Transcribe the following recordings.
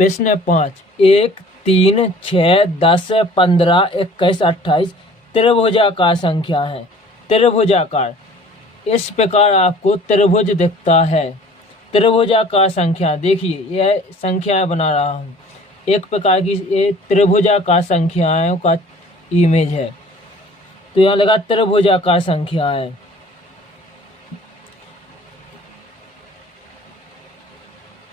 प्रश्न 5, 1, 3, 6, 10, 15, 21, 28 त्रिभुजाकार संख्या है। त्रिभुजाकार, इस प्रकार आपको त्रिभुज दिखता है। त्रिभुजाकार संख्या, देखिए यह संख्याएं बना रहा हूँ। एक प्रकार की ये त्रिभुजाकार संख्याओं का इमेज है। तो यहाँ लगा त्रिभुजाकार संख्याएं।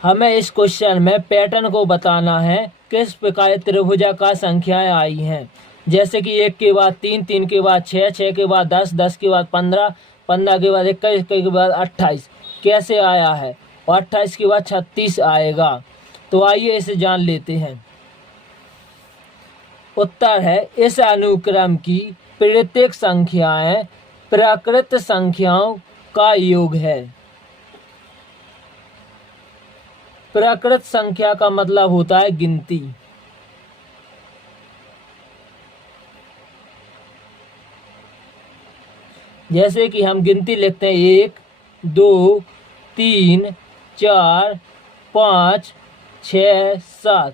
हमें इस क्वेश्चन में पैटर्न को बताना है किस प्रकार त्रिभुजाकार संख्याएं आई हैं। जैसे कि 1 के बाद 3, 3 के बाद 6, 6 के बाद 10, 10 के बाद 15, 15 के बाद 21, 21 के बाद 28 कैसे आया है, और 28 के बाद 36 आएगा। तो आइए इसे जान लेते हैं। उत्तर है, इस अनुक्रम की प्रत्येक संख्याएं प्राकृत संख्याओं का योग है। प्राकृत संख्या का मतलब होता है गिनती। जैसे कि हम गिनती लिखते हैं 1, 2, 3, 4, 5, 6, 7।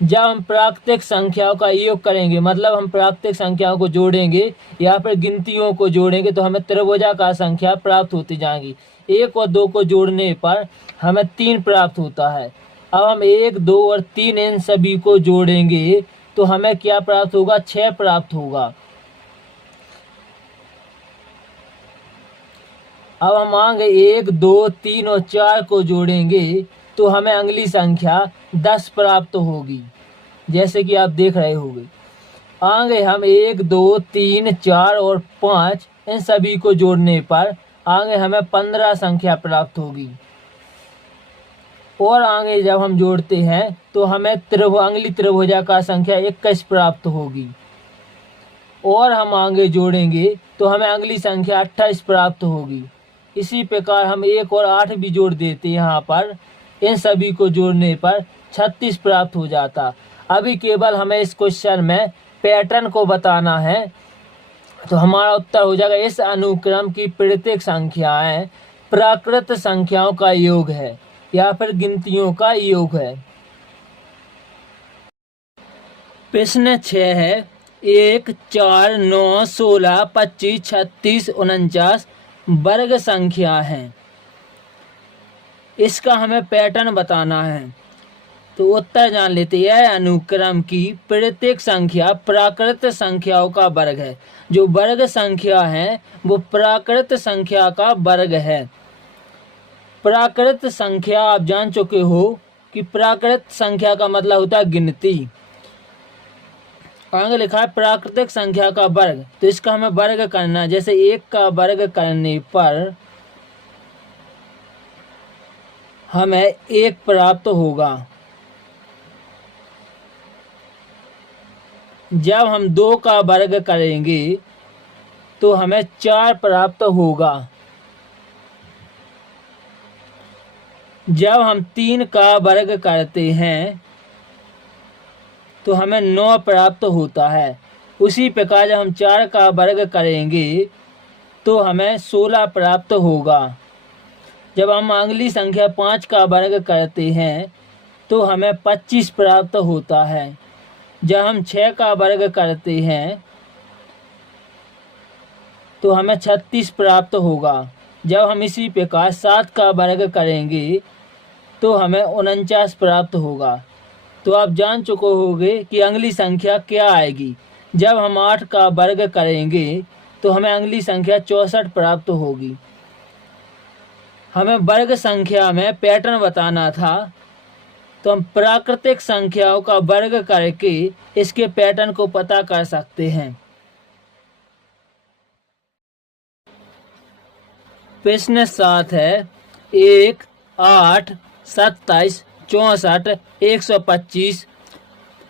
जब हम प्राकृतिक संख्याओं का योग करेंगे, मतलब हम प्राकृतिक संख्याओं को जोड़ेंगे या फिर गिनतियों को जोड़ेंगे, तो हमें त्रिभुजाकार संख्या प्राप्त होती जाएंगी। 1 और 2 को जोड़ने पर हमें 3 प्राप्त होता है। अब हम 1, 2 और 3 इन सभी को जोड़ेंगे तो हमें क्या प्राप्त होगा, 6 प्राप्त होगा। अब हम आगे 1, 2, 3 और 4 को जोड़ेंगे तो हमें अगली संख्या 10 प्राप्त होगी, जैसे कि आप देख रहे होंगे। आगे हम 1, 2, 3, 4 और 5 इन सभी को जोड़ने पर आगे हमें 15 संख्या प्राप्त होगी। और आगे जब हम जोड़ते हैं तो हमें अगली त्रिभुजाकार संख्या 21 प्राप्त होगी। और हम आगे जोड़ेंगे तो हमें अगली संख्या 28 प्राप्त होगी। इसी प्रकार हम 1 और 8 भी जोड़ देते हैं यहाँ पर। इन सभी को जोड़ने पर 36 प्राप्त हो जाता। अभी केवल हमें इस क्वेश्चन में पैटर्न को बताना है। तो हमारा उत्तर हो जाएगा, इस अनुक्रम की प्रत्येक संख्याएं प्राकृत संख्याओं का योग है या फिर गिनतियों का योग है। प्रश्न 6 है, 1, 4, 9, 16, 25, 36, 49 वर्ग संख्या है। इसका हमें पैटर्न बताना है। तो उत्तर जान लेते हैं। यह अनुक्रम की प्रत्येक संख्या प्राकृत संख्याओं का वर्ग है। जो वर्ग संख्या है वो प्राकृत संख्या का वर्ग है। प्राकृत संख्या आप जान चुके हो कि प्राकृत संख्या का मतलब होता है गिनती। आगे लिखा है प्राकृतिक संख्या का वर्ग, तो इसका हमें वर्ग करना है। जैसे 1 का वर्ग करने पर हमें 1 प्राप्त होगा। जब हम 2 का वर्ग करेंगे तो हमें 4 प्राप्त होगा। जब हम 3 का वर्ग करते हैं तो हमें 9 प्राप्त होता है। उसी प्रकार जब हम 4 का वर्ग करेंगे तो हमें 16 प्राप्त होगा। जब हम अगली संख्या 5 का वर्ग करते हैं तो हमें 25 प्राप्त होता है। जब हम 6 का वर्ग करते हैं तो हमें 36 प्राप्त होगा। जब हम इसी प्रकार 7 का वर्ग करेंगे तो हमें 49 प्राप्त होगा। तो आप जान चुके होंगे कि अगली संख्या क्या आएगी। जब हम 8 का वर्ग करेंगे तो हमें अगली संख्या 64 प्राप्त होगी। हमें वर्ग संख्या में पैटर्न बताना था, तो हम प्राकृतिक संख्याओं का वर्ग करके इसके पैटर्न को पता कर सकते हैं। प्रश्न 7 है, 1, 8, 27, 64, 125,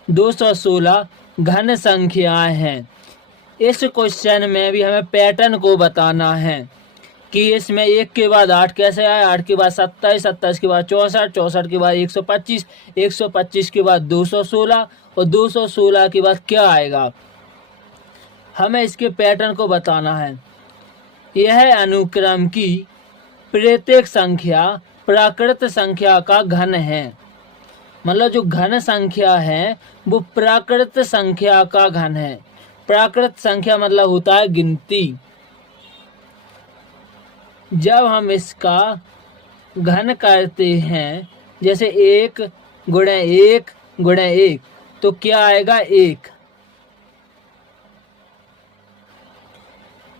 216 घन संख्याएं हैं। इस क्वेश्चन में भी हमें पैटर्न को बताना है कि इसमें 1 के बाद 8 कैसे आया, 8 के बाद 27, 27 के बाद 64, 64 के बाद 125, 125 के बाद 216 और 216 के बाद क्या आएगा। हमें इसके पैटर्न को बताना है। यह अनुक्रम की प्रत्येक संख्या प्राकृत संख्या का घन है। मतलब जो घन संख्या है वो प्राकृत संख्या का घन है। प्राकृत संख्या मतलब होता है गिनती। जब हम इसका घन करते हैं, जैसे 1 × 1 × 1, तो क्या आएगा 1।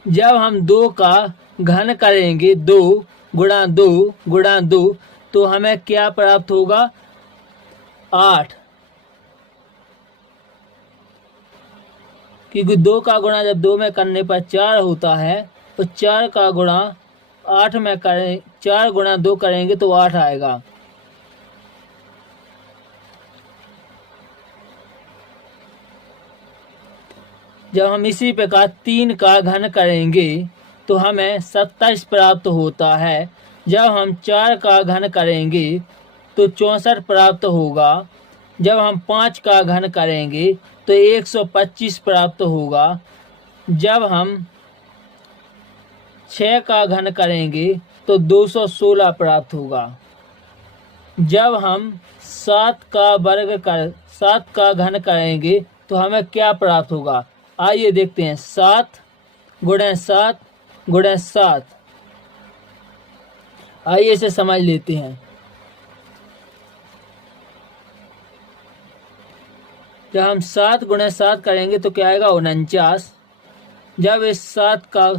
जब हम 2 का घन करेंगे, 2 × 2 × 2, तो हमें क्या प्राप्त होगा 8, क्योंकि 2 का गुणा जब 2 में करने पर 4 होता है, तो 4 का गुणा 8 में करें, 4 × 2 करेंगे तो 8 आएगा। जब हम इसी प्रकार 3 का घन करेंगे तो हमें 27 प्राप्त होता है। जब हम 4 का घन करेंगे तो 64 प्राप्त होगा। जब हम 5 का घन करेंगे तो 125 प्राप्त होगा। जब हम 6 का घन करेंगे तो 216 प्राप्त होगा। जब हम 7 का घन करेंगे तो हमें क्या प्राप्त होगा, आइए देखते हैं। 7 × 7 × 7, आइए इसे समझ लेते हैं। जब हम 7 × 7 करेंगे तो क्या आएगा 49। जब इस 7 का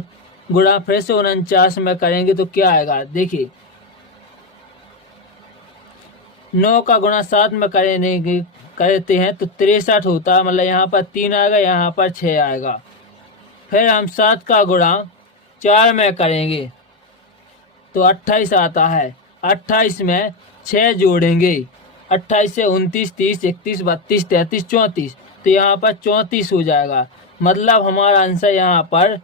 गुणा फिर से 49 में करेंगे तो क्या आएगा, देखिए 9 का गुणा 7 में करते हैं तो 63 होता है, मतलब यहाँ पर 3 आएगा, यहाँ पर 6 आएगा। फिर हम 7 का गुणा 4 में करेंगे तो 28 आता है। 28 में 6 जोड़ेंगे, 28 से 29, 30, 31, 32, 33, 34, तो यहाँ पर 34 हो जाएगा। मतलब हमारा आंसर यहाँ पर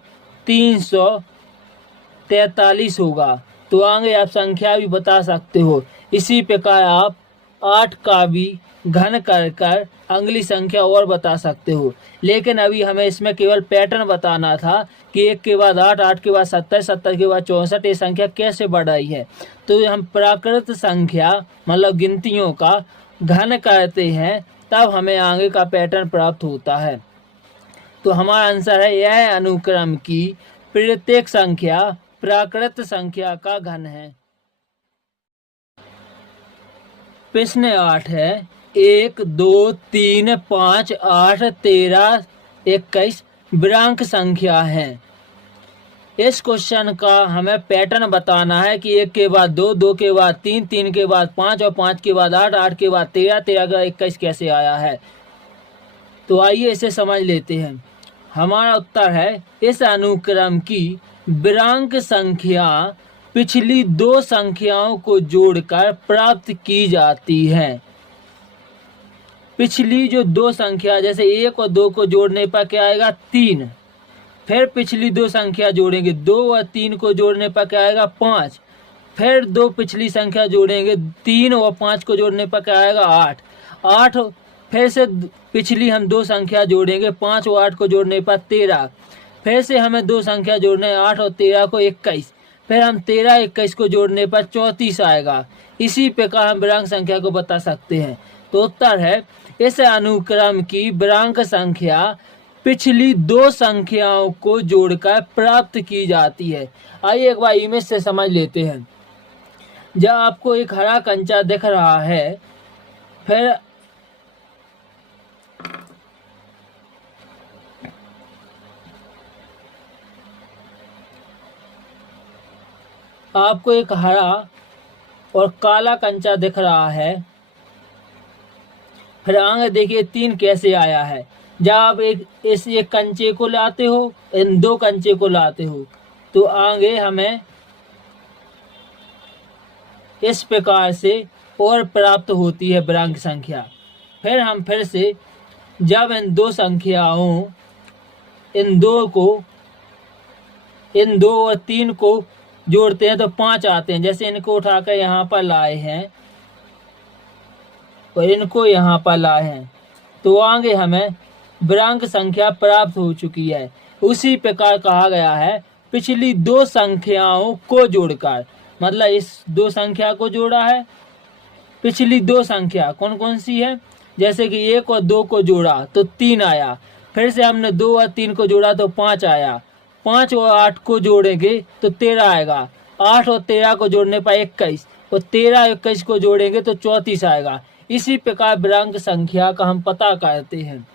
343 होगा। तो आगे आप संख्या भी बता सकते हो। इसी प्रकार आप 8 का भी घन कर अगली संख्या और बता सकते हो। लेकिन अभी हमें इसमें केवल पैटर्न बताना था कि 1 के बाद 8, 8 के बाद 70, 70 के बाद 64, ये संख्या कैसे बढ़ रही है। तो हम प्राकृत संख्या मतलब गिनतियों का घन करते हैं, तब हमें आगे का पैटर्न प्राप्त होता है। तो हमारा आंसर है यह अनुक्रम की प्रत्येक संख्या प्राकृत संख्या का घन है। प्रश्न 8 है 1, 2, 3, 5, 8, 13, 21 ब्रांक संख्या है। इस क्वेश्चन का हमें पैटर्न बताना है कि 1 के बाद 2, 2 के बाद 3, 3 के बाद 5 और 5 के बाद 8, 8 के बाद 13, 13 के बाद 21 कैसे आया है। तो आइए इसे समझ लेते हैं। हमारा उत्तर है इस अनुक्रम की ब्रांक संख्या पिछली 2 संख्याओं को जोड़कर प्राप्त की जाती है। पिछली जो 2 संख्या, जैसे 1 और 2 को जोड़ने पर क्या आएगा 3, फिर पिछली 2 संख्या जोड़ेंगे, 2 और 3 को जोड़ने पर क्या आएगा 5, फिर 2 पिछली संख्या जोड़ेंगे, 3 और 5 को जोड़ने पर क्या आएगा 8, 8 फिर से पिछली हम 2 संख्या जोड़ेंगे, 5 और 8 को जोड़ने पर 13, फिर से हमें 2 संख्या जोड़ने 8 और 13 को 21, फिर हम 13 21 को जोड़ने पर 34 आएगा। इसी प्रकार हम ब्रांक संख्या को बता सकते हैं। तो उत्तर है इस अनुक्रम की ब्रांक संख्या पिछली 2 संख्याओं को जोड़कर प्राप्त की जाती है। आइए एक बार इमेज से समझ लेते हैं। जब आपको एक हरा कंचा दिख रहा है, फिर आपको एक हरा और काला कंचा दिख रहा है, फिर आगे देखिए 3 कैसे आया है। जब आप एक कंचे को लाते हो, इन 2 कंचे को लाते हो, तो आगे हमें इस प्रकार से और प्राप्त होती है ब्रांक संख्या। फिर हम फिर से जब इन 2 संख्याओं, इन 2 और 3 को जोड़ते हैं तो 5 आते हैं। जैसे इनको उठाकर यहाँ पर लाए हैं और इनको यहाँ पर लाए हैं, तो आगे हमें ब्रांक संख्या प्राप्त हो चुकी है। उसी प्रकार कहा गया है पिछली 2 संख्याओं को जोड़कर, मतलब इस 2 संख्या को जोड़ा है पिछली दो संख्या कौन कौन सी है, जैसे कि 1 और 2 को जोड़ा तो 3 आया, फिर से हमने 2 और 3 को जोड़ा तो 5 आया, 5 और 8 को जोड़ेंगे तो 13 आएगा, 8 और 13 को जोड़ने पर 21 और 13 और 21 को जोड़ेंगे तो 34 आएगा। इसी प्रकार विरांक संख्या का हम पता करते हैं।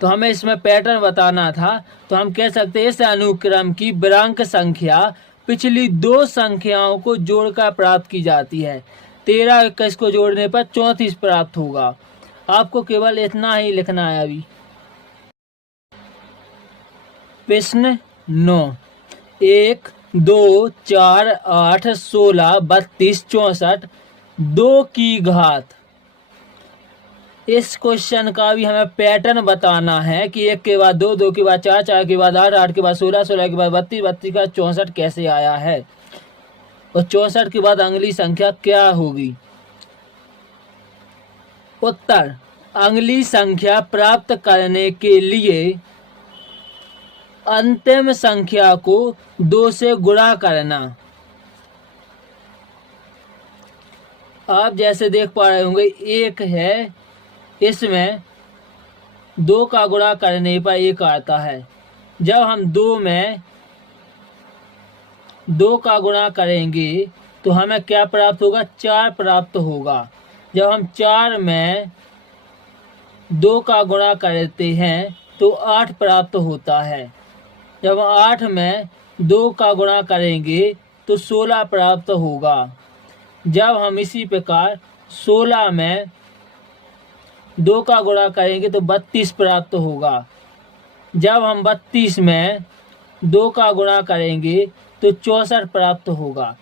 तो हमें इसमें पैटर्न बताना था, तो हम कह सकते हैं इस अनुक्रम की विरांक संख्या पिछली दो संख्याओं को जोड़कर प्राप्त की जाती है। 13 और 21 को जोड़ने पर 34 प्राप्त होगा। आपको केवल इतना ही लिखना है अभी। प्रश्न 9, 1, 2, 4, 8, 16, 32, 64, 2 की घात। इस क्वेश्चन का भी हमें पैटर्न बताना है कि 1 के बाद 2, 2 के बाद 4, 4 के बाद 8, 8 के बाद 16, 16 के बाद 32, 32 के बाद 64 कैसे आया है, और 64 के बाद अगली संख्या क्या होगी। उत्तर, अगली संख्या प्राप्त करने के लिए अंतिम संख्या को 2 से गुणा करना। आप जैसे देख पा रहे होंगे 1 है, इसमें 2 का गुणा करने पर 1 आता है। जब हम 2 में 2 का गुणा करेंगे तो हमें क्या प्राप्त होगा, 4 प्राप्त होगा। जब हम 4 में 2 का गुणा करते हैं तो 8 प्राप्त होता है। जब 8 में 2 का गुणा करेंगे तो 16 प्राप्त होगा। जब हम इसी प्रकार 16 में 2 का गुणा करेंगे तो 32 प्राप्त होगा। जब हम 32 में 2 का गुणा करेंगे तो 64 प्राप्त होगा।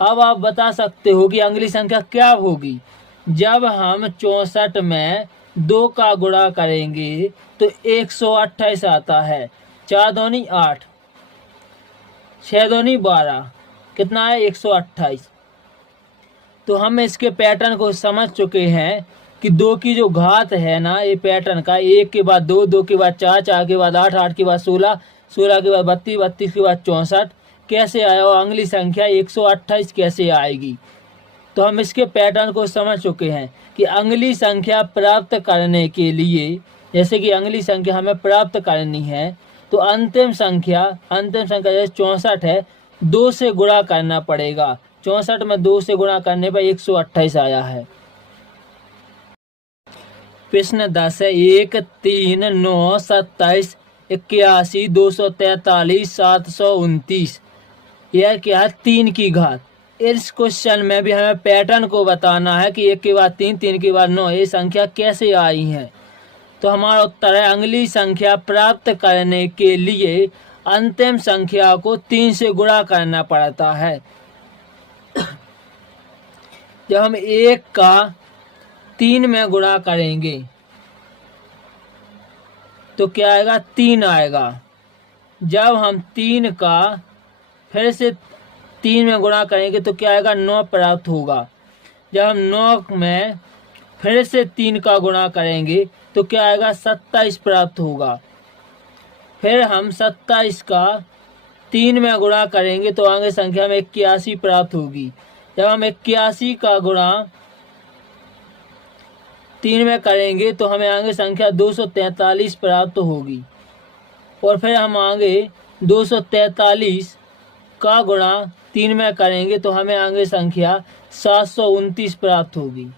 अब आप बता सकते हो कि अगली संख्या क्या होगी। जब हम 64 में 2 का गुणा करेंगे तो 128 आता है। 4 दूनी 8, 6 दूनी 12, कितना है 128। तो हम इसके पैटर्न को समझ चुके हैं कि 2 की जो घात है ना, ये पैटर्न का 1 के बाद 2, 2 के बाद 4, 4 के बाद 8, 8 के बाद 16, 16 के बाद 32, 32 के बाद 64 कैसे आया, और अगली संख्या 128 कैसे आएगी। तो हम इसके पैटर्न को समझ चुके हैं कि अगली संख्या प्राप्त करने के लिए, जैसे कि अगली संख्या हमें प्राप्त करनी है तो अंतिम संख्या जैसे 64 है, 2 से गुणा करना पड़ेगा। 64 में 2 से गुणा करने पर 128 आया है। प्रश्न 10 है, 1, 3, 9, 27, 81, 243, 729। यह क्या है, 3 की घात। इस क्वेश्चन में भी हमें पैटर्न को बताना है कि 1 के बाद 3, 3 के बाद 9, ये संख्या कैसे आई है। तो हमारा उत्तर है, अगली संख्या प्राप्त करने के लिए अंतिम संख्या को 3 से गुणा करना पड़ता है। जब हम 1 का 3 में गुणा करेंगे तो क्या आएगा, 3 आएगा। जब हम 3 का फिर से 3 में गुणा करेंगे तो क्या आएगा, 9 प्राप्त होगा। जब हम 9 में फिर से 3 का गुणा करेंगे तो क्या आएगा, 27 प्राप्त होगा। फिर हम 27 का 3 में गुणा करेंगे तो आगे संख्या में 81 प्राप्त होगी। जब हम 81 का गुणा 3 में करेंगे तो हमें आगे संख्या 243 प्राप्त होगी। और फिर हम आगे 243 का गुणा 3 में करेंगे तो हमें आगे संख्या 729 प्राप्त होगी।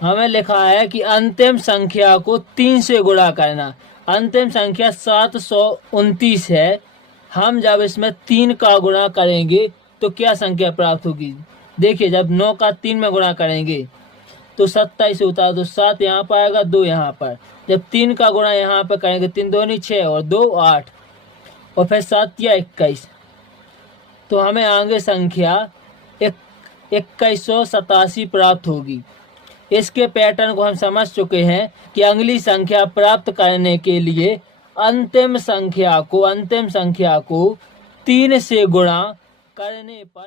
हमें लिखा है कि अंतिम संख्या को 3 से गुणा करना। अंतिम संख्या 729 है। हम जब इसमें 3 का गुणा करेंगे तो क्या संख्या प्राप्त होगी। देखिए, जब 9 का 3 में गुणा करेंगे तो 27 होता है, तो 7 यहाँ पर आएगा, 2 यहाँ पर। जब 3 का गुणा यहाँ पर करेंगे, 3 दूनी 6 और 2 8 और फिर 7 या 21, तो हमें आगे संख्या 2187 प्राप्त होगी। इसके पैटर्न को हम समझ चुके हैं कि अगली संख्या प्राप्त करने के लिए अंतिम संख्या को 3 से गुणा करने पर